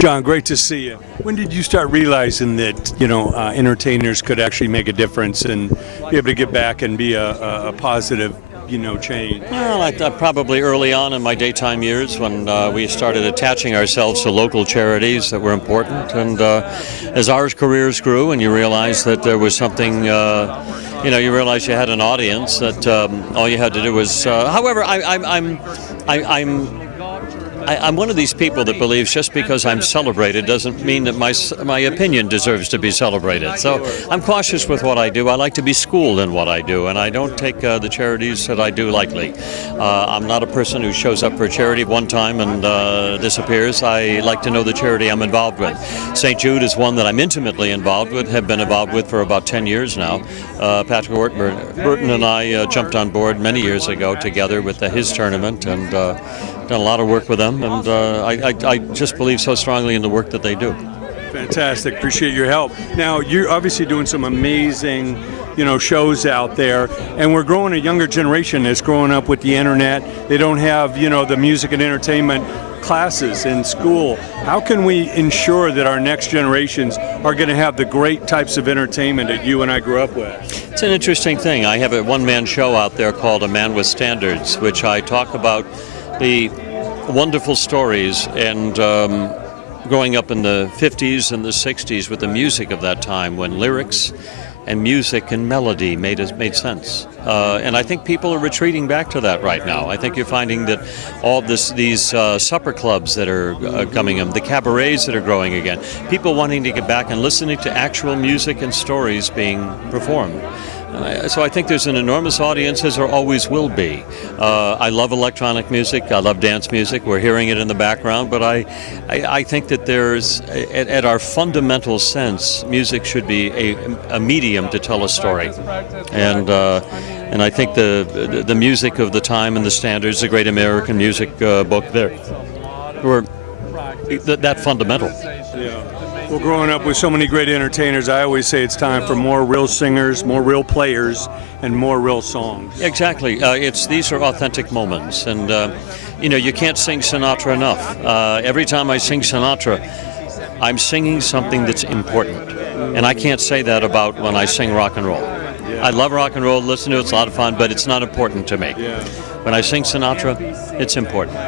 John, great to see you. When did you start realizing that, entertainers could actually make a difference and be able to get back and be a positive, change? Well, probably early on in my daytime years when we started attaching ourselves to local charities that were important. And as our careers grew and you realized that there was something, you realized you had an audience, that all you had to do was, however, I'm one of these people that believes just because I'm celebrated doesn't mean that my opinion deserves to be celebrated. So I'm cautious with what I do. I like to be schooled in what I do, and I don't take the charities that I do lightly. I'm not a person who shows up for a charity one time and disappears. I like to know the charity I'm involved with. St. Jude is one that I'm intimately involved with, have been involved with for about 10 years now. Patrick Burton and I jumped on board many years ago together with his tournament, and done a lot of work with them, and I just believe so strongly in the work that they do. Fantastic. Appreciate your help. Now, you're obviously doing some amazing, shows out there, and we're growing a younger generation that's growing up with the internet. They don't have, the music and entertainment classes in school. How can we ensure that our next generations are going to have the great types of entertainment that you and I grew up with? It's an interesting thing. I have a one-man show out there called A Man with Standards, which I talk about the wonderful stories and growing up in the 50s and the 60s with the music of that time when lyrics and music and melody made sense. And I think people are retreating back to that right now. I think you're finding that all these supper clubs that are coming in, the cabarets that are growing again, people wanting to get back and listening to actual music and stories being performed. So I think there's an enormous audience, as there always will be. I love electronic music. I love dance music. We're hearing it in the background. But I think that there's, at our fundamental sense, music should be a medium to tell a story. And I think the music of the time and the standards, the Great American Music book, were that fundamental. Yeah. Well, growing up with so many great entertainers, I always say it's time for more real singers, more real players, and more real songs. Exactly. These are authentic moments, and you can't sing Sinatra enough. Every time I sing Sinatra, I'm singing something that's important, and I can't say that about when I sing rock and roll. I love rock and roll, listen to it, it's a lot of fun, but it's not important to me. When I sing Sinatra, it's important.